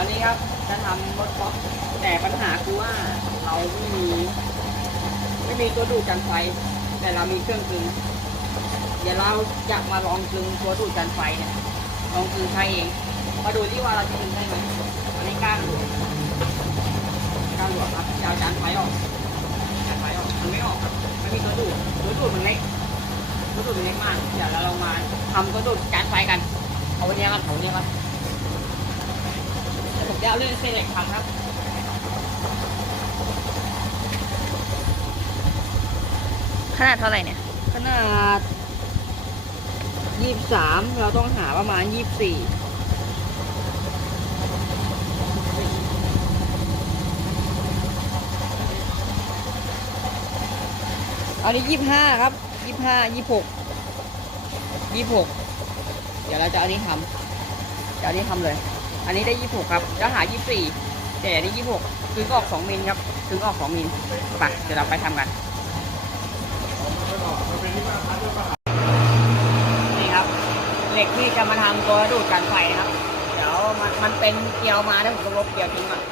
อนนี้ครับจะทำรถป๊อปแต่ปัญหาคือว่าเราไม่มี ไม่มีตัวดูดกันไฟ แต่เรามีเครื่องกลึงเดี๋ยวเราจะมาลองกลึงตัวดูดกันไฟเนี่ยลองกลึงใช้เอง มาดูที่ว่าเราจะกลึงได้ไหมอันนี้ก้านหลวงก้านหลวงครับจะเอาจานไฟออกจานไฟออกมันไม่ออกครับไม่มีตัวดูดตัวดูดมันเล็กตัวดูดมันเล็กมาก เดี๋ยวเราลองมาทำตัวดูดจานไฟกันเอาวันนี้ครับเอาวันนี้ครับ เดี๋ยวผมจะเอาเรื่องเส้นเหล็กทำครับขนาดเท่าไหร่เนี่ย ขนาดยี่สามเราต้องหาประมาณยี่สี่อันนี้ยี่ห้าครับยี่ห้ายี่หกยี่หกเดี๋ยวเราจะเอาอันนี้ทำจะเอาอันนี้ทำเลย อันนี้ได้ยี่หกครับแล้วหายี่สี่แต่อันนี้ยี่หกถึงออกสองมิลครับถึงออกสองมิลไปเดี๋ยวเราไปทำกัน นี่ครับ เหล็กที่จะมาทำตัวดูดกันไฟนะครับ เดี๋ยวมันมันเป็นเกลียวมาแล้วผมต้องลบเกลียวทิ้งก่อน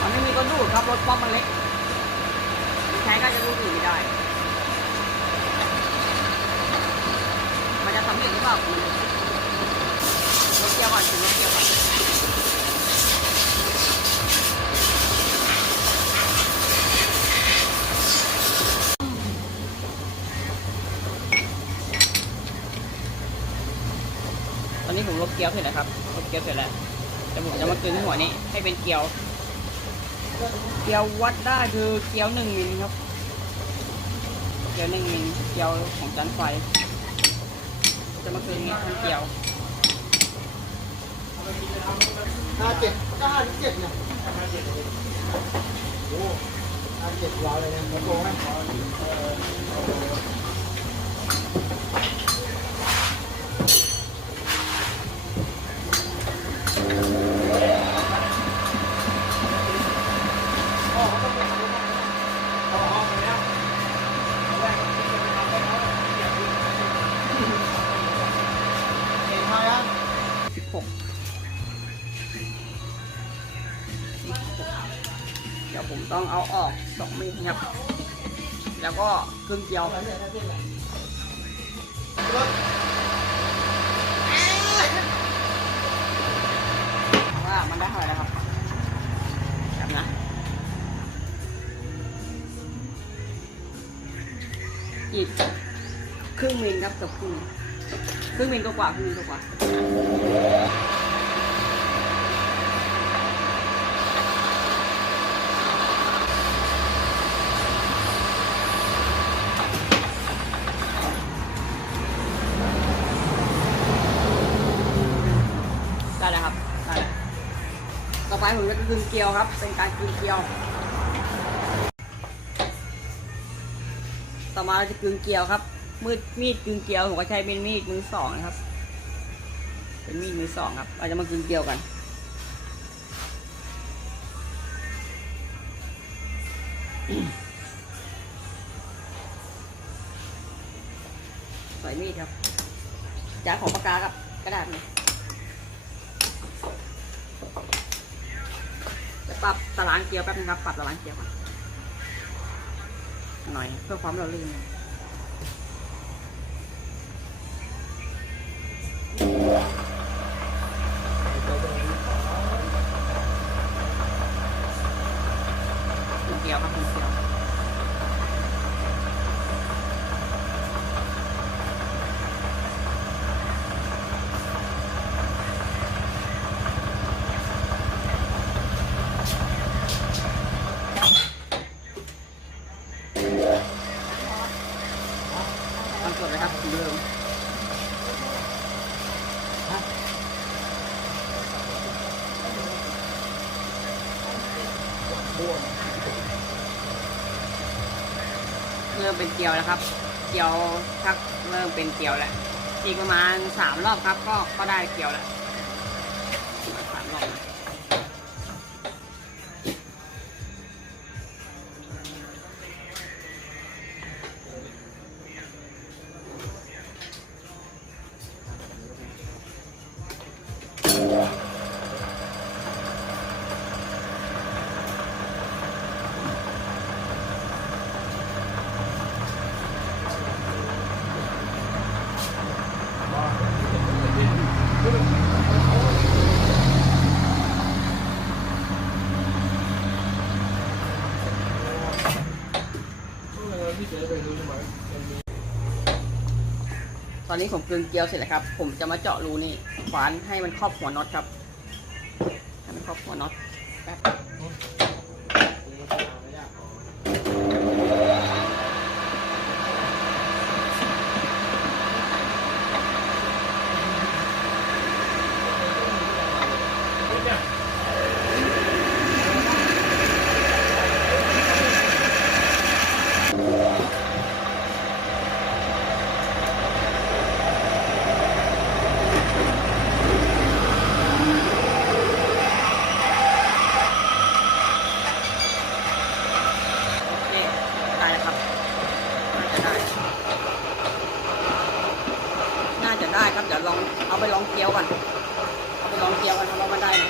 มันไม่มีตัวดูดครับ รถป๊อปมันเล็ก ใช้ก็จะดูดอื่นไม่ได้ มันจะสำเร็จหรือเปล่ามันลบเกลียวก่อนถึงลบเกลียวก่อนตอนนี้ผมลบเกลียวเสร็จแล้วครับลบเกลียวเสร็จแล้วแต่ผมจะมากึงหัวนี้ให้เป็นเกลียว เกลียววัดได้คือเกลียวหนึ่งมิลครับ เกลียวหนึ่งมิลเกลียวของจานไฟ จะมากึงนี้เป็นเกลียวห้าเจ็ดก็ห้าเจ็ดเนี่ยโอ้ห้าเจ็ดยาวเลยเนี่ยมันโห แล้วก็ครึ่งเกลียวว่ามันได้เท่าไหร่แล้วครับจำนะอีกครึ่งมิลครับกับครึ่งครึ่งมิลก็กว่าครึ่งมิลก็กว่า ได้แล้วครับ ได้แล้วต่อไป ผมจะกึงเกลียวครับเป็นการกึงเกลียว ต่อมาเราจะกึงเกลียวครับมืดมีดกึงเกลียวผมก็ใช้เป็นมีดมือสองนะครับ เป็นมีดมือสองครับเราจะมากึงเกลียวกันใส่มีดครับ จานของปากกากับกระดาษนี่ จะ ปรับตารางเกลียวแป๊บนึงครับ ปรับตารางเกลียวก่อนหน่อยเพื่อความเราลื่นเกลียวครับเกลียวทำสดเลยครับสีเหลืองเริ่มเป็นเกลียวแล้วครับ เกลียวชักเริ่มเป็นเกลียวแล้วอีกประมาณสามรอบครับ ก็ก็ได้เกลียวแล้วสามรอบนะ อนนี้ผมกลึงเกลียวเสร็จแล้วครับ ผมจะมาเจาะรูนี่ขวานให้มันครอบหัวน็อตครับให้มันครอบหัวน็อตแป๊บ ไม่ยากอ๋อ นี่ได้แล้วครับ น่าจะได้ น่าจะได้ครับ เดี๋ยวลองเอาไปลองเกลียวก่อน เอาไปลองเกลียวกันว่ามันได้ไหม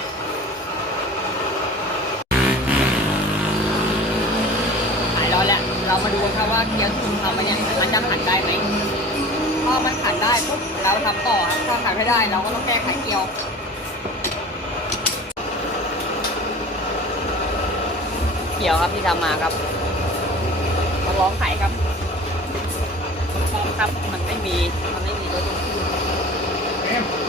หายร้อนแล้ว เรามาดูกันครับว่าเกลียวที่ผมทำมาเนี่ยมันจะขันได้ไหมถ้ามันขันได้ปุ๊บเราทำต่อครับถ้าขันไม่ได้เราก็ต้องแก้ไขเกลียวเกี่ยวครับที่ทำมาครับมาลองไข่ครับพร้อมครับมันไม่มีมันไม่มีตัวตรงที่เอ็มต้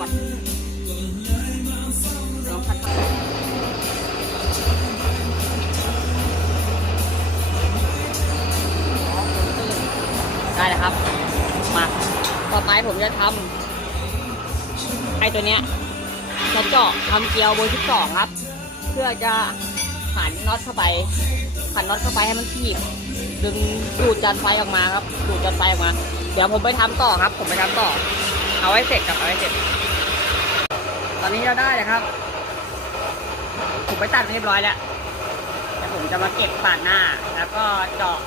ก่อนลองขันก่อนอ๋อผมตื่นได้แล้วครับ มา ต่อไปผมจะทำไอ้ตัวเนี้ยจะเจาะทำเกลียวเบอร์ที่สองครับ เพื่อจะขันน็อตเข้าไปขันน็อตเข้าไปให้มันขีบดึงดูดจันไฟออกมาครับ ดูดจันไฟออกมา เดี๋ยวผมไปทำต่อครับ ผมไปทำต่อ เอาไว้เสร็จกับเอาไว้เสร็จ ตอนนี้เราได้เลยครับ ผมไปตัดเรียบร้อยแล้วแต่ผมจะมาเก็บปาดหน้า แล้วก็เจาะ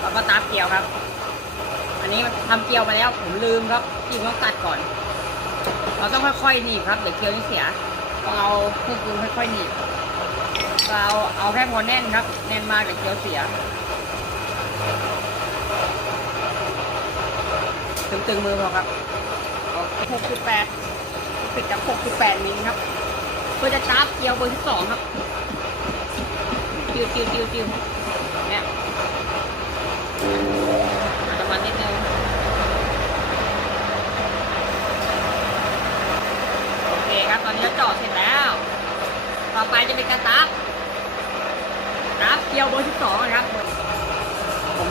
แล้วก็ตาเกลียวครับ อันนี้ทำเกลียวมาแล้วผมลืมครับที่ต้องตัดก่อน เราต้องค่อยๆหนีบครับเดี๋ยวเกลียวนี่เสียต้องเอาครื่องปรุงค่อยๆหนีบเราเอาแค่พอแน่นครับ แน่นมากเดี๋ยวเกลียวเสียตึงๆมือพอครับหกสิบแปด ปิดกับหกสิบแปดมิลครับเพื่อจะจับเกียวเบอร์ที่สองครับติวติวติวติวเนี่ยอาจจะมันนิดนึงโอเคครับตอนนี้เราเจาะเสร็จแล้ว ต่อไปจะเป็นการตับตับเกียวเบอร์ที่สองนะครับ ผม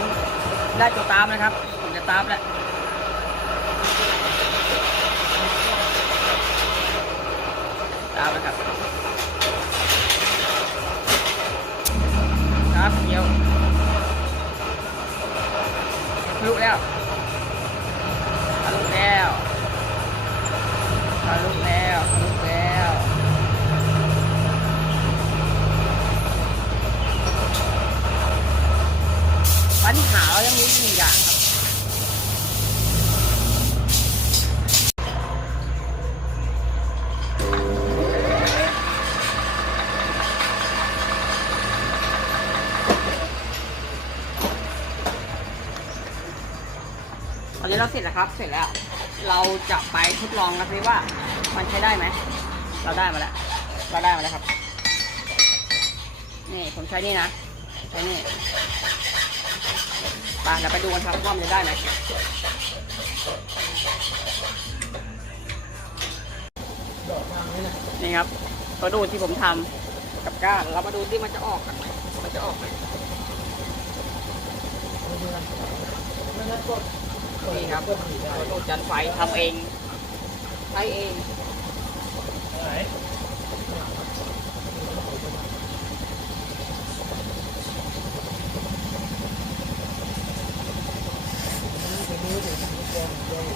ได้ตัวตามนะครับ ผมจะตามแล้ว ตามนะครับครับเดียวทะลุแล้ว เราเสร็จแล้วครับ เสร็จแล้ว เราจะไปทดลองกันสิว่ามันใช้ได้ไหม เราได้มาแล้ว เราได้มาแล้วครับ นี่ผมใช้นี่นะใช้นี่ไปเราไปดูกันครับว่ามันจะได้ไหมนี่ครับตัวดูที่ผมทำกับก้านเรามาดูที่มันจะออกกันไหมมันจะออกไหมไม่งั้กด นี่ครับกดผีได้ตัวดูดจันไฟทำเองใช้เองไหนจะดูถึงแกนแกน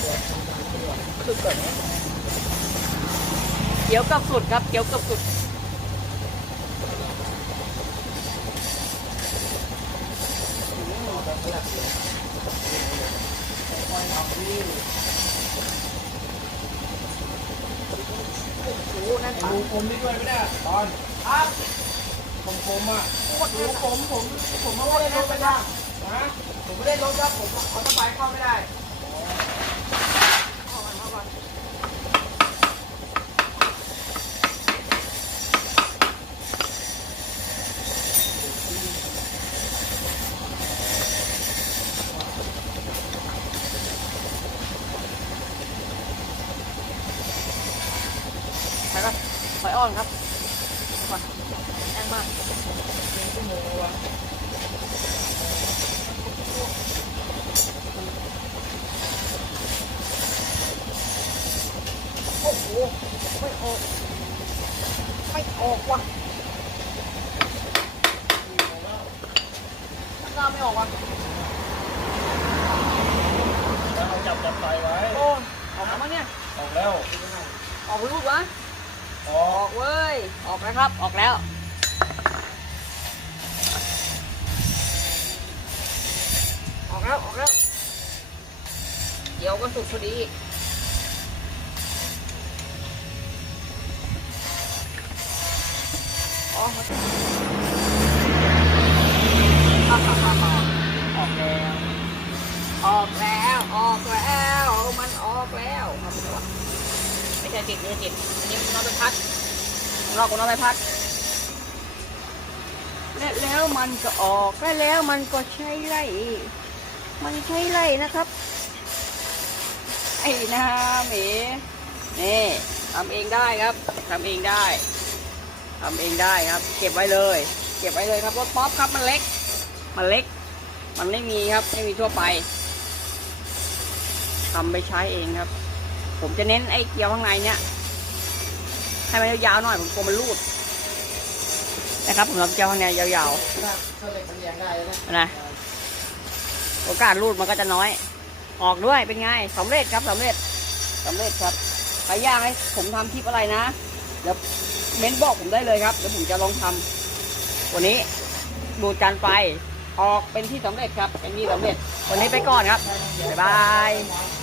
แกนทำตามตัวสุดก่อนนะเกี๊ยวกับสุดครับเกี๊ยวกับสุด ดูผมนี่ด้วยไม่ได้ตอนครับผมผมอะดูผมผมผมไม่ได้ลดไปจ้านะผมไม่ได้ลดครับผมเอาสบายเข้าไม่ได้เข้ากันเข้ากัน ไปครับไฟ อ่อนครับแรงมากชั่วโมงวะโอ้โหไม่ออกไม่ออกว่ะนก้าไม่ออกว่ะ แล้วเราจับจับไฟไว้ โอ้ยออกแล้วมั้งเนี่ย ออกแล้ว ออกลูกวะ อ อ อ อก กเว้ย ออกแล้วครับ ออกแล้วออกแล้วออกแล้วเดี๋ยวก็สุกพอดีอ๋อออกแล้วออกแล้วออกแล้วมันออกแล้วครับไม่ใช่ติดไม่ใช่ติดอันนี้มันเอาไปพัด ข้างนอกมันไปพัด และแล้วมันก็ออก และแล้วมันก็ใช้ไล่ มันใช้ไล่นะครับ ไอ้นาเมนี่ทำเองได้ครับทำเองได้ทำเองได้ครับ เก็บไว้เลย เก็บไว้เลยครับรถป๊อปครับมันเล็ก มันเล็ก มันไม่มีครับไม่มีทั่วไปทำไปใช้เองครับ ผมจะเน้นไอ้เกลียวข้างในเนี้ย ให้มันยาวๆหน่อยผมกลัวมันรูด นะครับผมรับเกลียวข้างในยาวถ้าถ้าเหล็กมันแยงได้นะๆนะโอกาสรูดมันก็จะน้อย ออกด้วยเป็นไงสำเร็จครับสำเร็จสำเร็จครับใครอยากให้ผมทำคลิปอะไรนะเดี๋ยวเม้นบอกผมได้เลยครับเดี๋ยวผมจะลองทำวันนี้ดูจานไฟออกเป็นที่สำเร็จครับเป็นที่สำเร็จวันนี้ไปก่อนครับบ๊ายบายไ